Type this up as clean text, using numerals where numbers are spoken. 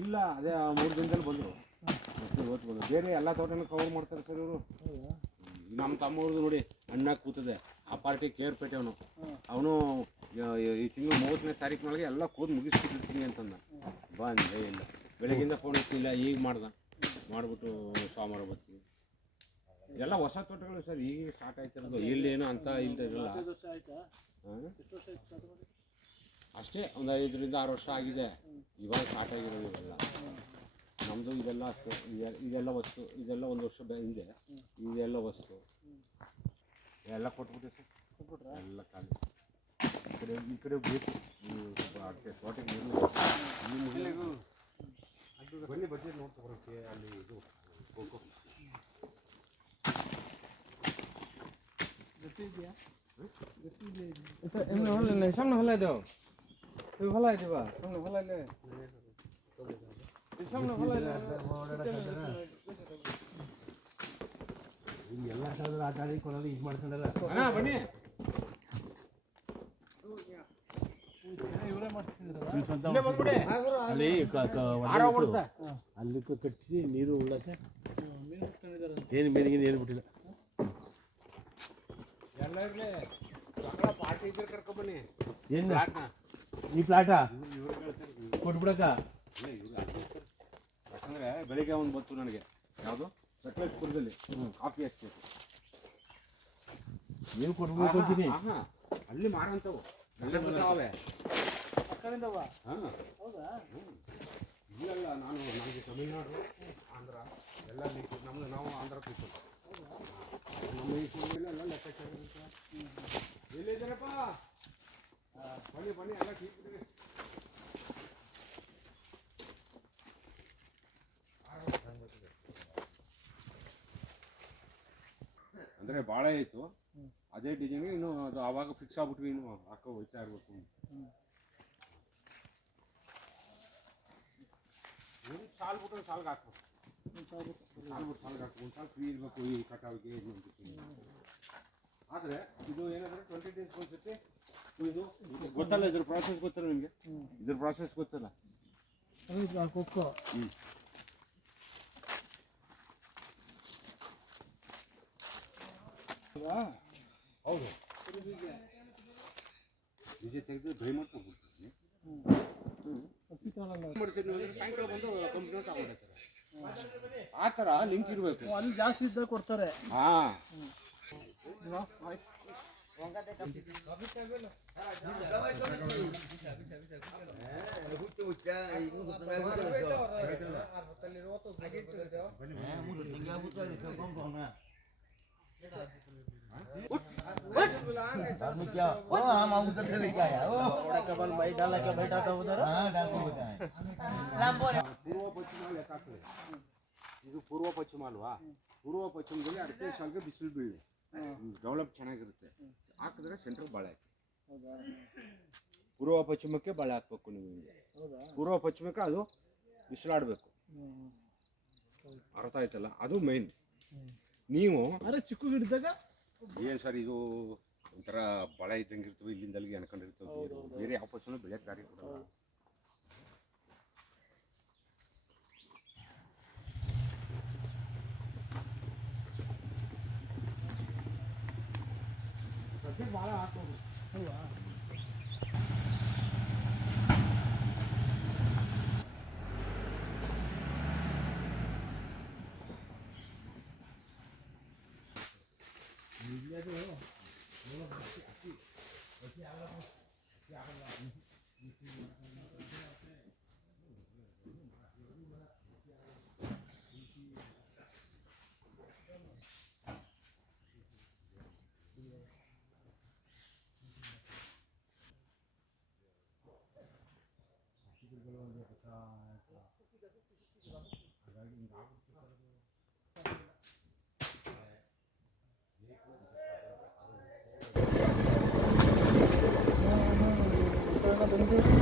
ಇಲ್ಲ ಅದೇ 3 ದಿನದಲ್ಲಿ ಬಂದರು. ಇವತ್ತು ಬಂದರು. ಬೇರೆ ಎಲ್ಲ ತೋಟನೂ ಕವರ್ ಮಾಡ್ತಾರೆ ಸರ್ ಇವರು. ನಮ್ಮ ತಮ್ಮವ್ರದ್ದು ನೋಡಿ ಅಣ್ಣ ಕೂತದೆ. ಆ ಪಾರ್ಟಿ ಕೇರ್ಪೇಟೆ ಅವನು ಈ ತಿಂಗಳು 30ನೇ ತಾರೀಕಿನೊಳಗೆ ಎಲ್ಲ ಕೂದು ಮುಗಿಸ್ಬಿಟ್ಟಿರ್ತೀನಿ ಅಂತಂದ. ಬಂದೇ ಇಲ್ಲ. ಬೆಳಗ್ಗಿಂದ ಫೋನ್ ಇರ್ತಿಲ್ಲ, ಈಗ ಮಾಡಿಬಿಟ್ಟು ಸೋಮವಾರ ಬರ್ತೀವಿ. ಎಲ್ಲ ಹೊಸ ತೋಟಗಳು ಸರ್, ಈಗ ಸ್ಟಾರ್ಟ್ ಆಯ್ತಿರೋದು. ಇಲ್ಲೇನು ಅಂತ ಇಲ್ದಿರಲ್ಲ. ಅಷ್ಟೇ ಒಂದು 5ರಿಂದ 6 ವರ್ಷ ಆಗಿದೆ. ಇವಾಗ ಸ್ಟಾರ್ಟ್ ಆಗಿರೋದು ಇವೆಲ್ಲ. ನಮ್ಮದು ಇದೆಲ್ಲ ಅಷ್ಟೇ. ಇದೆಲ್ಲ ವಸ್ತು, ಇದೆಲ್ಲ 1 ವರ್ಷ ಹಿಂದೆ. ಇದೆಲ್ಲ ವಸ್ತು ಎಲ್ಲ ಕೊಟ್ಬಿಟ್ಟೆ ಸರ್. ಎಲ್ಲ ಖಾಲಿ. ಈ ಕಡೆ ಬೇಕು ಅಡಿಕೆ ತೋಟಕ್ಕೆ ನೀರು. ಬನ್ನಿ ಬಜೆಟ್ ನೋಡ್ಕೊಬರೋಕ್ಕೆ ಅಲ್ಲಿ ಇದು ಕೋಕೋ সামনে ফেলাই দাও, তুমি ফেলাই দিবা, সামনে ফেলাইলে সামনে ফেলাইলে ಎಲ್ಲ ಥರದ ಆಟ ಆಡಿ ಕೊಡೋದು ಇದು ಮಾಡ್ಕೊಂಡಲ್ಲ. ಬನ್ನಿ ಅಲ್ಲಿ ಕಟ್ಟಿಸಿ ನೀರು ಉಳ್ಳಕ್ಕೆ ಏನು ಮೀನಿಗೆ ನೀರು ಬಿಟ್ಟಿಲ್ಲ. ಎಲ್ಲ ಇರಲಿ, ಪಾರ್ಟಿ ಇದ್ರೆ ಕರ್ಕೊಬನ್ನಿ. ಏನು ಈ ಪ್ಲಾಟಾ ಕೊಟ್ಬಿಡಕ್ಕ? ಯಾಕಂದರೆ ಬೆಳಿಗ್ಗೆ ಒಂದು ಬಂತು ನನಗೆ, ಯಾವುದು ಸಕಲೇಶ್ಪುರದಲ್ಲಿ ಕಾಫಿ ಅಷ್ಟೇ. ನೀವು ಕೊಟ್ಬಿಟ್ಟು ಕೊಡ್ತೀನಿ. ಅಲ್ಲಿ ಮಾರಂತವು ಅಲ್ಲೇ ಬರ್ತಾವೆ. ಹಾಂ ಹೌದಾ? ಇಲ್ಲಲ್ಲ, ನಮಗೆ ತಮಿಳ್ನಾಡು, ಆಂಧ್ರ ಎಲ್ಲ ನಮ್ಮದು. ನಾವು ಆಂಧ್ರ ಪೀಪಲ್. ನಮ್ಮ ಈ ಎಲ್ಲ ಲೆಕ್ಕಾಚಾರ ಇರುತ್ತೆ. ಎಲ್ಲಿದ್ದೀರಪ್ಪ? ಬನ್ನಿ ಎಲ್ಲ ಕೀಳ್ಬಿಡ್ರಿ. ಅಂದರೆ ಭಾಳ ಆಯಿತು. ಅದೇ ಡಿಸೈನ್ಗೆ ಇನ್ನು ಅದು ಆವಾಗ ಫಿಕ್ಸ್ ಆಗ್ಬಿಟ್ವಿ. ಇನ್ನು ಹಾಕೋ ಹೋಯ್ತಾ ಇರ್ಬೇಕು. ಸಾಲು ಬಿಟ್ಟು ಸಾಲ್ಗೆ ಹಾಕ್ಬೇಕು. ಸಾಲ್ಗೆ ಹಾಕ್ಬೇಕು. ಒಂದು ಸಾಲು ಫ್ರೀ ಇರಬೇಕು ಈ ಕಟಾವಿಗೆ. ಇದು ಅಂತೀನಿ. ಆದರೆ ಇದು ಏನಂದರೆ 20 ಡೇಸ್ ಒಂದ್ಸತಿ ಇದು ಗೊತ್ತಲ್ಲ. ಇದ್ರ ಪ್ರಾಸೆಸ್ ಗೊತ್ತಲ್ಲ ನಿಮಗೆ? ಇದ್ರ ಪ್ರಾಸೆಸ್ ಗೊತ್ತಲ್ಲ? ಕೊಕ್ಕೋ ಹೌದು. ಬೀಜ ತೆಗೆದು ಡ್ರೈ ಮಾಡ್ಕೊಂಡ್ಬಿಡ್ತೀನಿ. ಸಾಯಂಕಾಲ ಬಂದು ಕಂಪ್ನಿ ತಗೊಂಡಿರ್ತಾರೆ. ಆ ಥರ ಲಿಂಕ್ ಇರಬೇಕು. ಅಲ್ಲಿ ಜಾಸ್ತಿ ಇದ್ದಾಗ ಕೊಡ್ತಾರೆ. ಹಾಂ ಇದು ಪೂರ್ವ ಪಶ್ಚಿಮ ಅಲ್ವಾ? ಪೂರ್ವ ಪಶ್ಚಿಮದಲ್ಲಿ ಅಡಿಕೆ ಸಾಲಿಗೆ ಬಿಸಿಲು ಬೀಳಿ ಡೆವಲಪ್ ಚೆನ್ನಾಗಿರುತ್ತೆ. ಹಾಕಿದ್ರೆ ಸೆಂಟ್ರಿಗೆ ಬಾಳೆ ಹಾಕಿ. ಪೂರ್ವ ಪಶ್ಚಿಮಕ್ಕೆ ಬಾಳೆ ಹಾಕ್ಬೇಕು. ನಿಮಗೆ ಪೂರ್ವ ಪಶ್ಚಿಮಕ್ಕೆ ಅದು ಬಿಸಿಲಾಡಬೇಕು. ಅರ್ಥ ಆಯ್ತಲ್ಲ? ಅದು ಮೇನ್. ನೀವು ಚಿಕ್ಕ ಗಿಡದಾಗ ಏನು ಸರ್, ಇದು ಒಂಥರ ಬಳೆ ಇದ್ದಂಗೆ ಇರ್ತವೆ. ಇಲ್ಲಿಂದ ಅಲ್ಲಿಗೆ ಅನ್ಕೊಂಡಿರ್ತವೆ. ಬೇರೆ ಯಾವ ಫಸಲು ಬೆಳೆಯೋಕ್ಕೆ ದಾರಿ ಕೊಡಲ್ಲ. ಭಾಳ ಹಾಕೋದು ಅಲ್ವಾ? ಬಂದು